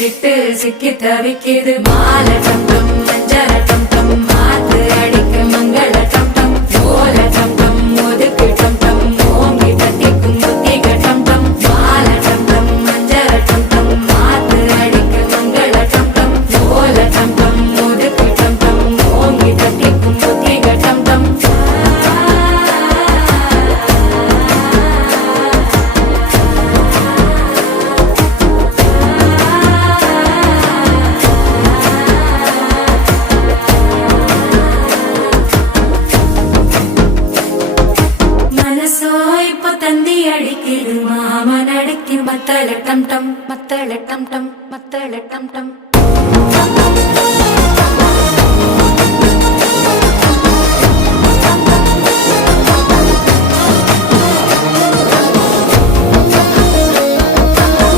விட்டு சிக்கி தவிக்குது மாலை டம் டம் மஞ்சள டம் டம் மாத்து அடிக்க மங்கள டம் டம் ஓல டம் டம் ஒதுக்கு டம் டம் ஓங்கி தட்டிக்கும் புத்திக டம் டம் மாலை டம் டம் மஞ்சள டம் டம் மாத்து அடிக்க மங்கள டம் டம் ஓல டம் டம் ஒதுக்கு டம் டம் ஓங்கி தட்டிக்கும் புத்திக டம் டம் தந்தி அடிக்குது மாமன் அடிக்கு மத்தள டம் டம் மத்தள டம் டம் மத்தள டம் டம்